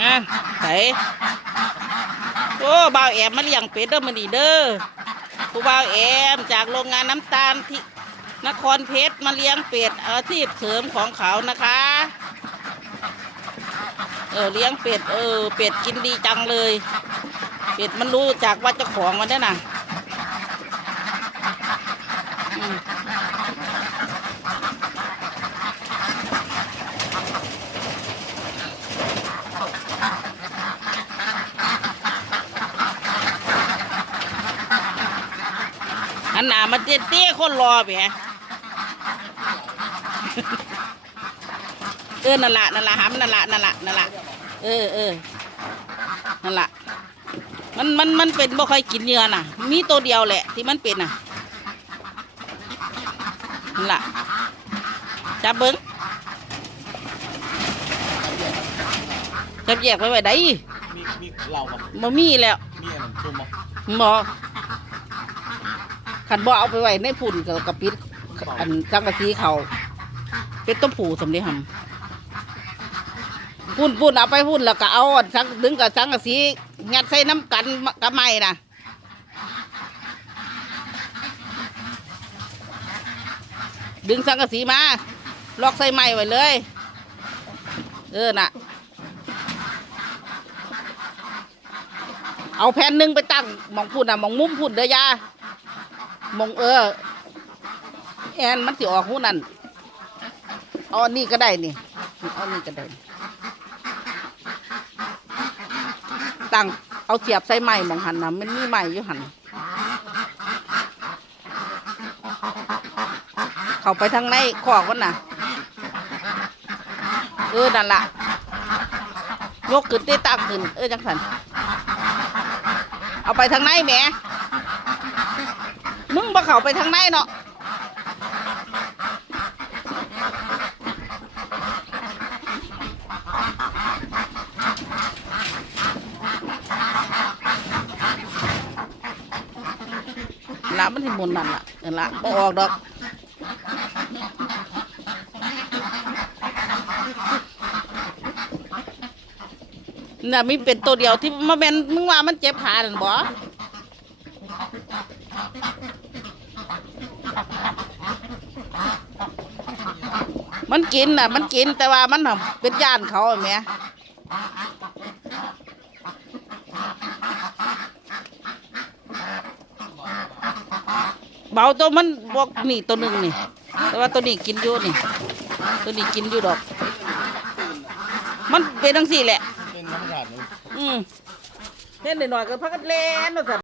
นะไสโอ้บ่าวแอมมาเลี้ยงเป็ดเด้อมื้อนี้เด้อผู้บ่าวแอมจากโรงงานน้ำตาลที่นครเพชรมาเลี้ยงเป็ดอาชีพเสริมของเขานะคะ เออเลี้ยงเป็ดเออเป็ดกินดีจังเลย เป็ดมันรู้จากว่าเจ้าของมันได้น่ะ อืมอันหนามาเตี้ยเตี้ยๆคนรอไปฮะเออนั่นละนั่นละหำนั่นละนั่นละนั่นละเออเออนั่นละมันมันมันเป็นบ่ค่อยกินเนื้อน่ะ มีตัวเดียวแหละ ที่มันเป็นน่ะนั่นละจับเบิ้งจับแยกไปไว้ได้มีมีเราแบบบ่มีแล้วมีอันนั้นชุ่มมั้บ่ ขันบ่เอาไปไว้ในพุ่นกับกระปิดอันจังกะสีเขาเป็นต้มผูสำเร็จหำพุ่นพุ่นเอาไปพุ่นแล้วก็เอาอันสังดึงกับสังกะสีงัดใส่น้ำกันกับไม้นะดึงสังกะสีมาล็อกใส่ไม้ไว้เลย เออน่ะ เอาแผ่นหนึ่งไปตั้งหมองพุ่นอะหมองมุมพุ่นเด้อยา มงเออ แอนมันสิออกหูนั่นเอาอันนี้ก็ได้นี่เอาอันนี้ก็ได้ตั้งเอาเสียบใส่ไม้หมองหันนะมันมีไม้อยู่หันเข้าไปทางในคอกมันน่ะเออนั่นละยกขึ้นเต้ตั้งขึ้น เออจังสันเอาไปทางในแหม มึงบ่เข้าไปทางในเนาะละมันสิหมุนนั่นละนั่นละบ่ออกดอกน่ะมีเป็นตัวเดียวที่มาเป็นมึงว่ามันเจ็บขาหรือบ่ มันกินน่ะ มันกินแต่ว่ามันน่ะเป็นย่านเขาแหม่เบาตัวมันบอกนี่ตัวหนึ่งนี่ แต่ว่าตัวนี้กินอยู่นี่ ตัวนี้กินอยู่ดอก มันเป็นทั้งสี่แหละ เป็นธรรมชาติเลยอืมเห็นหน่อยๆก็พักกันเล่นว่าซั่น